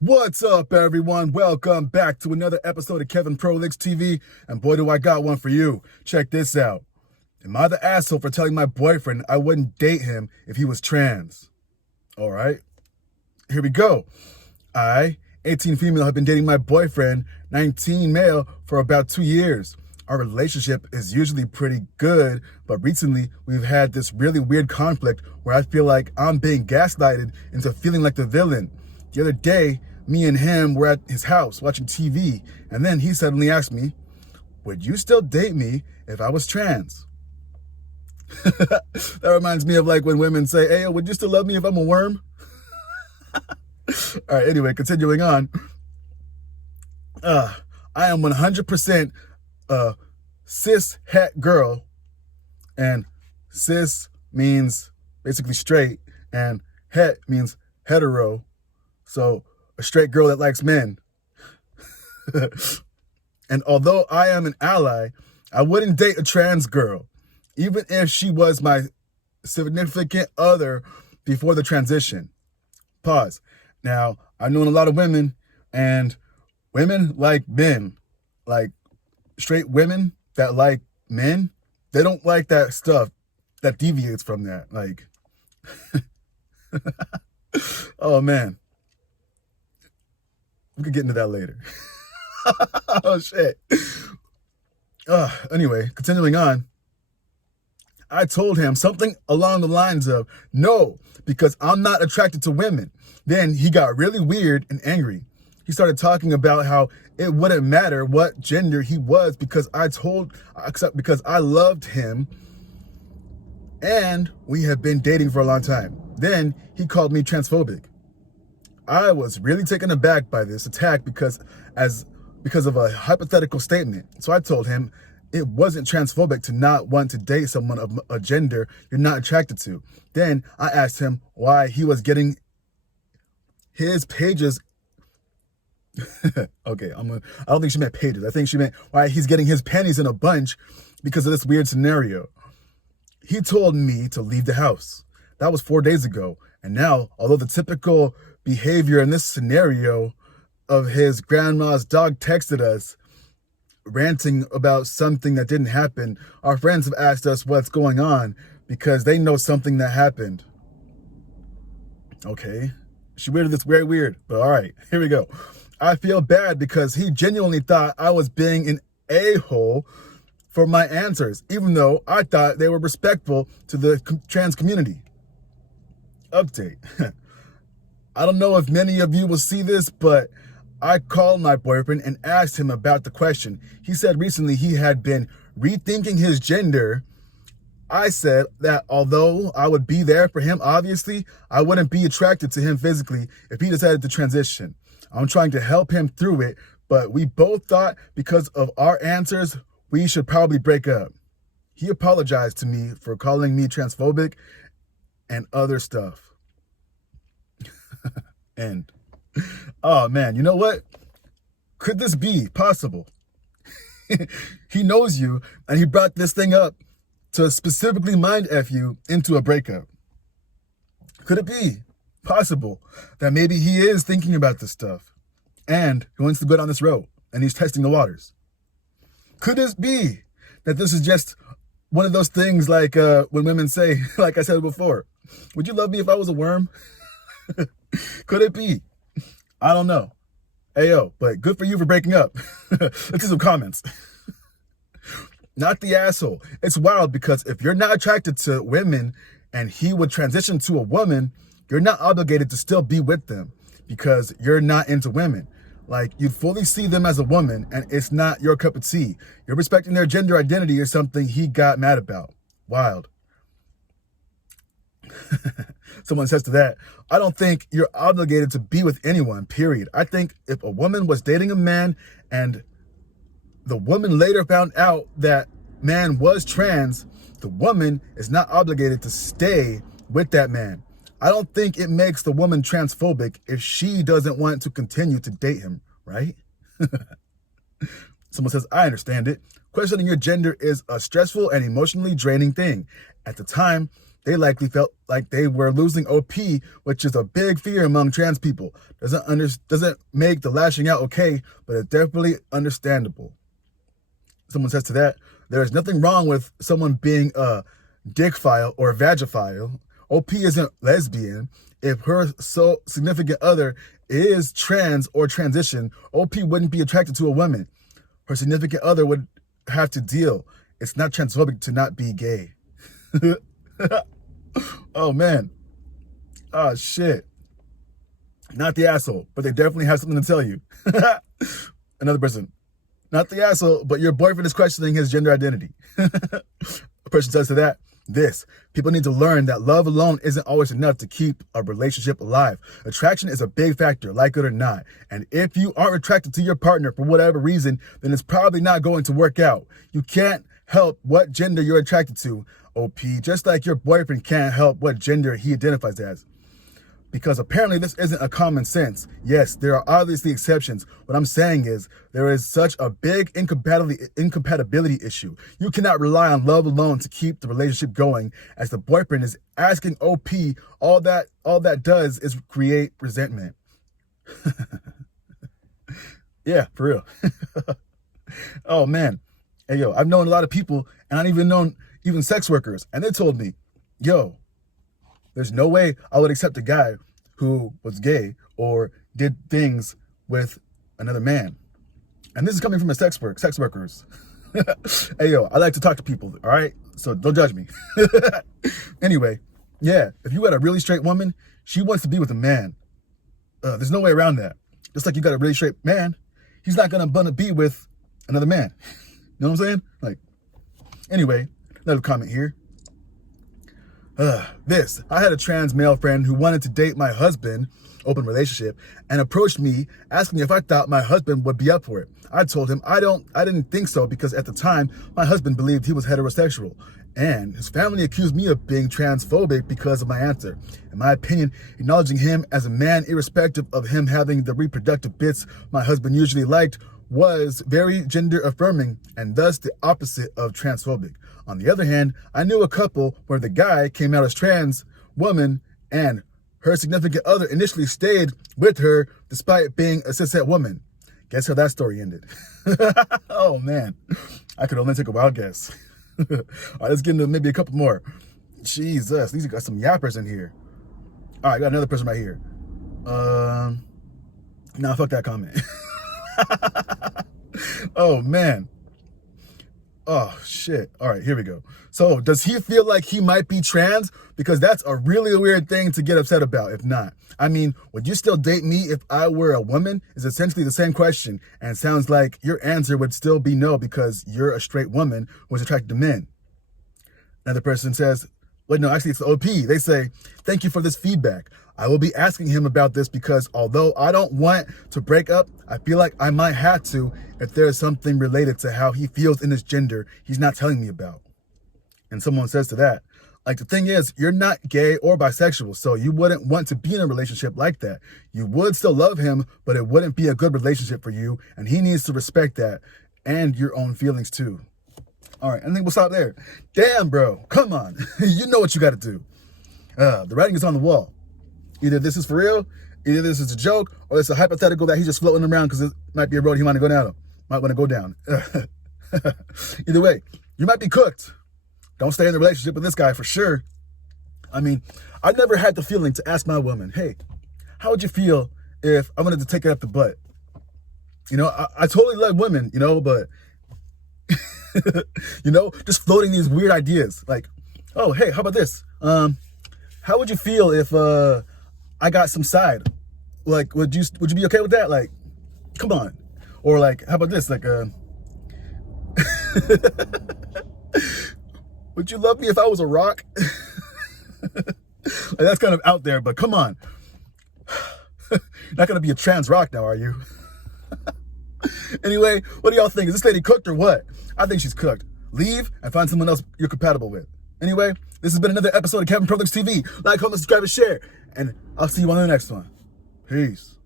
What's up, everyone? Welcome back to another episode of Kevin Prolix TV, and boy, do I got one for you. Check this out. Am I the asshole for telling my boyfriend I wouldn't date him if he was trans? All right, here we go. I, 18 female, have been dating my boyfriend, 19 male, for about 2 years. Our relationship is usually pretty good, but recently we've had this really weird conflict where I feel like I'm being gaslighted into feeling like the villain. The other day, me and him were at his house watching TV, and then he suddenly asked me, would you still date me if I was trans? That reminds me of like when women say, hey, would you still love me if I'm a worm? All right, anyway, continuing on. I am 100% a cis het girl, and cis means basically straight, and het means hetero. So a straight girl that likes men. And although I am an ally, I wouldn't date a trans girl, even if she was my significant other before the transition. Pause. Now, I've known a lot of women, and women like men, like straight women that like men, they don't like that stuff that deviates from that. Like, oh man. We could get into that later. Oh, shit. Anyway, continuing on. I told him something along the lines of, no, because I'm not attracted to women. Then he got really weird and angry. He started talking about how it wouldn't matter what gender he was because I loved him and we had been dating for a long time. Then he called me transphobic. I was really taken aback by this attack because of a hypothetical statement. So I told him it wasn't transphobic to not want to date someone of a gender you're not attracted to. Then I asked him why he was getting his pages. Okay, I don't think she meant pages. I think she meant why he's getting his panties in a bunch because of this weird scenario. He told me to leave the house. That was 4 days ago. And now, although the typical behavior in this scenario of his grandma's dog texted us ranting about something that didn't happen, our friends have asked us what's going on because they know something that happened. Okay, she weirded this very weird, but all right, here we go. I feel bad because he genuinely thought I was being an a-hole for my answers, even though I thought they were respectful to the trans community. Update. I don't know if many of you will see this, but I called my boyfriend and asked him about the question. He said recently he had been rethinking his gender. I said that although I would be there for him, obviously, I wouldn't be attracted to him physically if he decided to transition. I'm trying to help him through it, but we both thought because of our answers, we should probably break up. He apologized to me for calling me transphobic and other stuff. And, oh man, you know what? Could this be possible? He knows you, and he brought this thing up to specifically mind F you into a breakup. Could it be possible that maybe he is thinking about this stuff, and he wants to go down this road, and he's testing the waters? Could this be that this is just one of those things like when women say, like I said before, would you love me if I was a worm? Could it be? I don't know. Ayo, but good for you for breaking up. Let's see some comments. Not the asshole. It's wild because if you're not attracted to women and he would transition to a woman, you're not obligated to still be with them because you're not into women. Like, you fully see them as a woman and it's not your cup of tea. You're respecting their gender identity or something he got mad about. Wild. Someone says to that, I don't think you're obligated to be with anyone, period. I think if a woman was dating a man and the woman later found out that man was trans, the woman is not obligated to stay with that man. I don't think it makes the woman transphobic if she doesn't want to continue to date him, right? Someone says, I understand it. Questioning your gender is a stressful and emotionally draining thing. At the time they likely felt like they were losing OP, which is a big fear among trans people. Doesn't make the lashing out okay, but it's definitely understandable. Someone says to that, there is nothing wrong with someone being a dickphile or vagophile. OP isn't lesbian. If her so significant other is trans or transition, OP wouldn't be attracted to a woman. Her significant other would have to deal. It's not transphobic to not be gay. Oh, man. Oh, shit. Not the asshole, but they definitely have something to tell you. Another person. Not the asshole, but your boyfriend is questioning his gender identity. A person says to that, this. People need to learn that love alone isn't always enough to keep a relationship alive. Attraction is a big factor, like it or not. And if you aren't attracted to your partner for whatever reason, then it's probably not going to work out. You can't help what gender you're attracted to, OP, just like your boyfriend can't help what gender he identifies as. Because apparently this isn't a common sense. Yes, there are obviously exceptions. What I'm saying is there is such a big incompatibility issue. You cannot rely on love alone to keep the relationship going. As the boyfriend is asking OP, all that does is create resentment. Yeah, for real. Oh, man. Hey, yo, I've known a lot of people, and I've even known sex workers, and they told me, yo, there's no way I would accept a guy who was gay or did things with another man. And this is coming from sex workers. Hey, yo, I like to talk to people, all right? So don't judge me. Anyway, yeah, if you got a really straight woman, she wants to be with a man. There's no way around that. Just like you got a really straight man, he's not going to be with another man. You know what I'm saying? Like, anyway, another comment here. I had a trans male friend who wanted to date my husband, open relationship, and approached me asking if I thought my husband would be up for it. I told him I didn't think so because at the time, my husband believed he was heterosexual. And his family accused me of being transphobic because of my answer. In my opinion, acknowledging him as a man, irrespective of him having the reproductive bits my husband usually liked, was very gender affirming and thus the opposite of transphobic. On the other hand, I knew a couple where the guy came out as trans woman and her significant other initially stayed with her despite being a cishet woman. Guess how that story ended? Oh, man. I could only take a wild guess. All right, let's get into maybe a couple more. Jesus, these got some yappers in here. All right, I got another person right here. Nah, fuck that comment. Oh, man. Oh, shit. All right, here we go. So does he feel like he might be trans? Because that's a really weird thing to get upset about, if not. I mean, would you still date me if I were a woman? Is essentially the same question. And it sounds like your answer would still be no because you're a straight woman who's attracted to men. Another person says, wait, no, actually it's the OP. They say, thank you for this feedback. I will be asking him about this because although I don't want to break up, I feel like I might have to if there is something related to how he feels in his gender he's not telling me about. And someone says to that, like, the thing is, you're not gay or bisexual, so you wouldn't want to be in a relationship like that. You would still love him, but it wouldn't be a good relationship for you, and he needs to respect that and your own feelings too. All right, I think we'll stop there. Damn, bro, come on. You know what you got to do. The writing is on the wall. Either this is for real, either this is a joke, or it's a hypothetical that he's just floating around because it might be a road he might want to go down. Either way, you might be cooked. Don't stay in the relationship with this guy for sure. I mean, I never had the feeling to ask my woman, hey, how would you feel if I wanted to take it up the butt? You know, I totally love women, you know, but, you know, just floating these weird ideas. Like, oh, hey, how about this? How would you feel if I got some side? Like, would you be okay with that? Like, come on. Or like, how about this? Like, would you love me if I was a rock? Like, that's kind of out there, but come on. Not gonna be a trans rock now, are you? Anyway, what do y'all think? Is this lady cooked or what? I think she's cooked. Leave and find someone else you're compatible with. Anyway, this has been another episode of Kevin Prolix TV. Like, comment, subscribe, and share. And I'll see you on the next one. Peace.